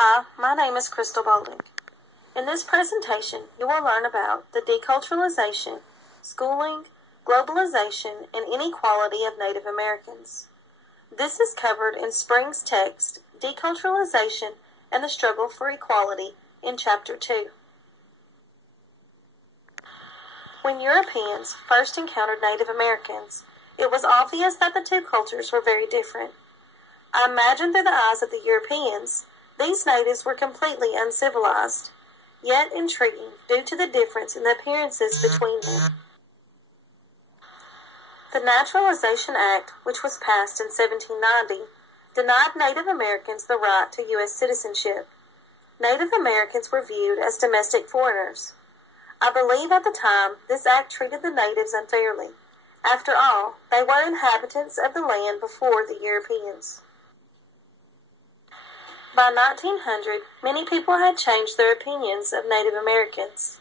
Hi, my name is Crystal Bowling. In this presentation, you will learn about the deculturalization, schooling, globalization, and inequality of Native Americans. This is covered in Spring's text, Deculturalization and the Struggle for Equality, in Chapter 2. When Europeans first encountered Native Americans, it was obvious that the two cultures were very different. I imagine through the eyes of the Europeans, these natives were completely uncivilized, yet intriguing due to the difference in the appearances between them. The Naturalization Act, which was passed in 1790, denied Native Americans the right to U.S. citizenship. Native Americans were viewed as domestic foreigners. I believe at the time this act treated the natives unfairly. After all, they were inhabitants of the land before the Europeans. By 1900, many people had changed their opinions of Native Americans.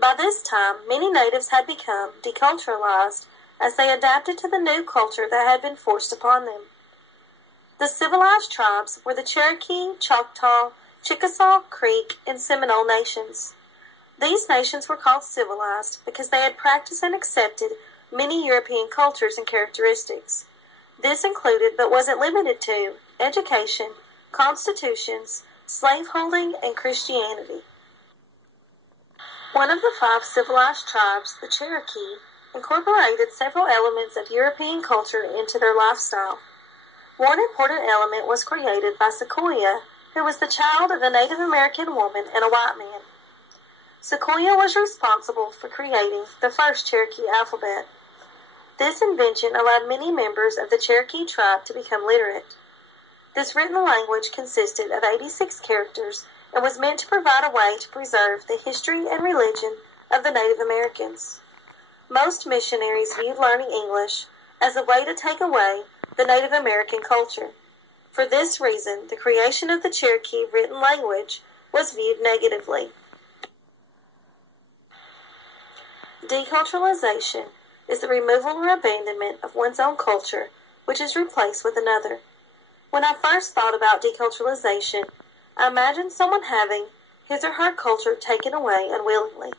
By this time, many natives had become deculturalized as they adapted to the new culture that had been forced upon them. The civilized tribes were the Cherokee, Choctaw, Chickasaw, Creek, and Seminole nations. These nations were called civilized because they had practiced and accepted many European cultures and characteristics. This included, but wasn't limited to, education, constitutions, slaveholding, and Christianity. One of the 5 civilized tribes, the Cherokee, incorporated several elements of European culture into their lifestyle. One important element was created by Sequoyah, who was the child of a Native American woman and a white man. Sequoyah was responsible for creating the first Cherokee alphabet. This invention allowed many members of the Cherokee tribe to become literate. This written language consisted of 86 characters and was meant to provide a way to preserve the history and religion of the Native Americans. Most missionaries viewed learning English as a way to take away the Native American culture. For this reason, the creation of the Cherokee written language was viewed negatively. Deculturalization is the removal or abandonment of one's own culture, which is replaced with another. When I first thought about deculturalization, I imagined someone having his or her culture taken away unwillingly.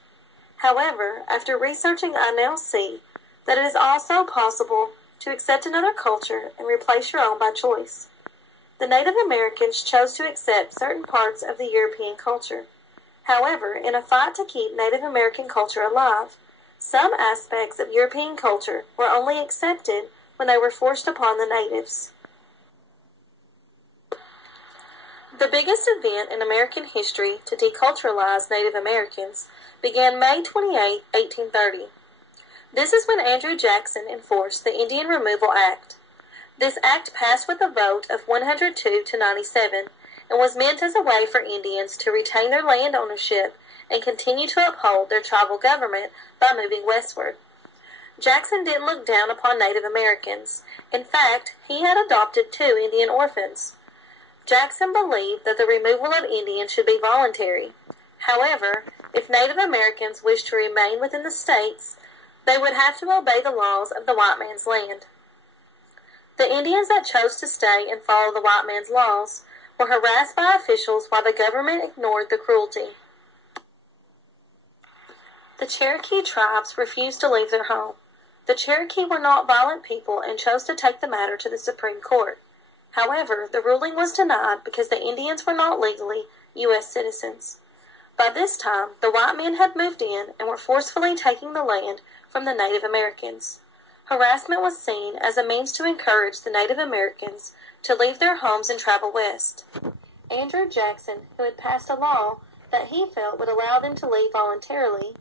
However, after researching, I now see that it is also possible to accept another culture and replace your own by choice. The Native Americans chose to accept certain parts of the European culture. However, in a fight to keep Native American culture alive, some aspects of European culture were only accepted when they were forced upon the natives. The biggest event in American history to deculturalize Native Americans began May 28, 1830. This is when Andrew Jackson enforced the Indian Removal Act. This act passed with a vote of 102 to 97 and was meant as a way for Indians to retain their land ownership and continue to uphold their tribal government by moving westward. Jackson didn't look down upon Native Americans. In fact, he had adopted 2 Indian orphans. Jackson believed that the removal of Indians should be voluntary. However, if Native Americans wished to remain within the states, they would have to obey the laws of the white man's land. The Indians that chose to stay and follow the white man's laws were harassed by officials while the government ignored the cruelty. The Cherokee tribes refused to leave their home. The Cherokee were not violent people and chose to take the matter to the Supreme Court. However, the ruling was denied because the Indians were not legally U.S. citizens. By this time, the white men had moved in and were forcefully taking the land from the Native Americans. Harassment was seen as a means to encourage the Native Americans to leave their homes and travel west. Andrew Jackson, who had passed a law that he felt would allow them to leave voluntarily,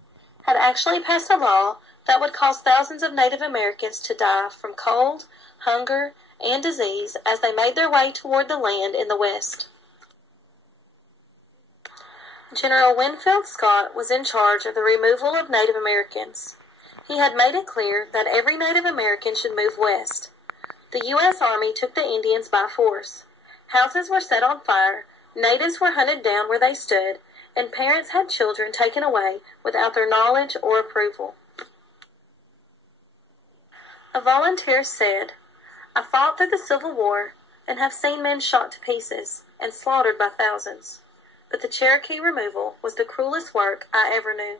had actually passed a law that would cause thousands of Native Americans to die from cold, hunger, and disease as they made their way toward the land in the West. General Winfield Scott was in charge of the removal of Native Americans. He had made it clear that every Native American should move west. The U.S. Army took the Indians by force. Houses were set on fire, natives were hunted down where they stood, and parents had children taken away without their knowledge or approval. A volunteer said, "I fought through the Civil War, and have seen men shot to pieces and slaughtered by thousands. But the Cherokee removal was the cruelest work I ever knew.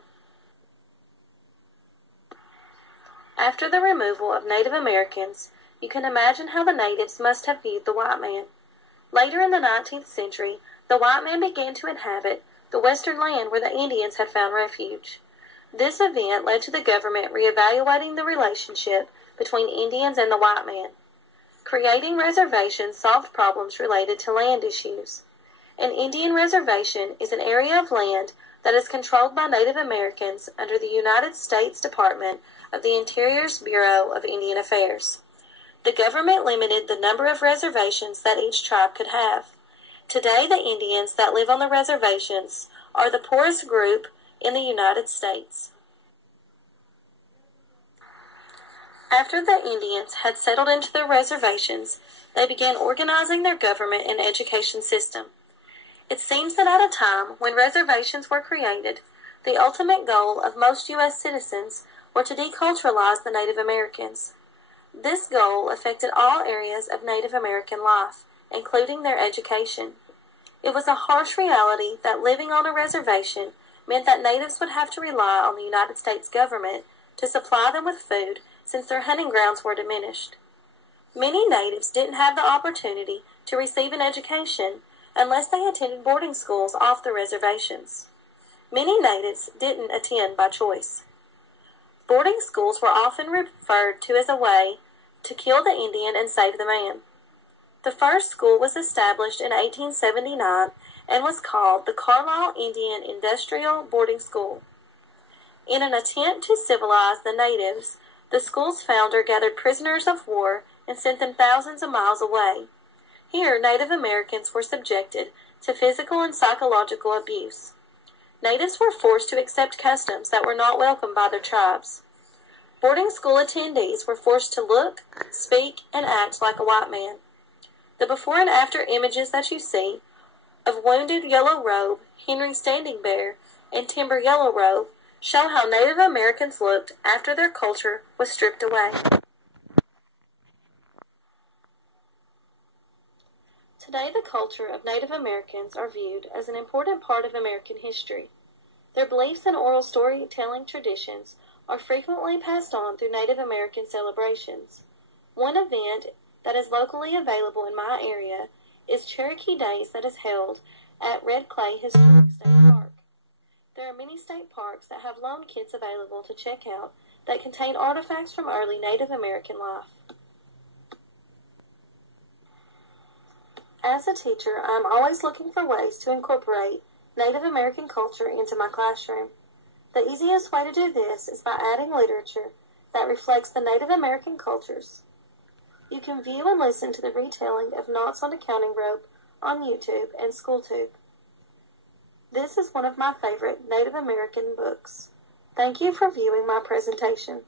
After the removal of Native Americans, you can imagine how the natives must have viewed the white man. Later in the 19th century, the white man began to inhabit the western land where the Indians had found refuge. This event led to the government reevaluating the relationship between Indians and the white man. Creating reservations solved problems related to land issues. An Indian reservation is an area of land that is controlled by Native Americans under the United States Department of the Interior's Bureau of Indian Affairs. The government limited the number of reservations that each tribe could have. Today, the Indians that live on the reservations are the poorest group in the United States. After the Indians had settled into their reservations, they began organizing their government and education system. It seems that at a time when reservations were created, the ultimate goal of most U.S. citizens were to deculturalize the Native Americans. This goal affected all areas of Native American life, including their education. It was a harsh reality that living on a reservation meant that natives would have to rely on the United States government to supply them with food since their hunting grounds were diminished. Many natives didn't have the opportunity to receive an education unless they attended boarding schools off the reservations. Many natives didn't attend by choice. Boarding schools were often referred to as a way to kill the Indian and save the man. The first school was established in 1879 and was called the Carlisle Indian Industrial Boarding School. In an attempt to civilize the natives, the school's founder gathered prisoners of war and sent them thousands of miles away. Here, Native Americans were subjected to physical and psychological abuse. Natives were forced to accept customs that were not welcomed by their tribes. Boarding school attendees were forced to look, speak, and act like a white man. The before and after images that you see of Wounded Yellow Robe, Henry Standing Bear, and Timber Yellow Robe show how Native Americans looked after their culture was stripped away. Today, the culture of Native Americans are viewed as an important part of American history. Their beliefs and oral storytelling traditions are frequently passed on through Native American celebrations. One event that is locally available in my area is Cherokee Days that is held at Red Clay Historic State Park. There are many state parks that have loan kits available to check out that contain artifacts from early Native American life. As a teacher, I am always looking for ways to incorporate Native American culture into my classroom. The easiest way to do this is by adding literature that reflects the Native American cultures. You can view and listen to the retelling of Knots on a Counting Rope on YouTube and SchoolTube. This is one of my favorite Native American books. Thank you for viewing my presentation.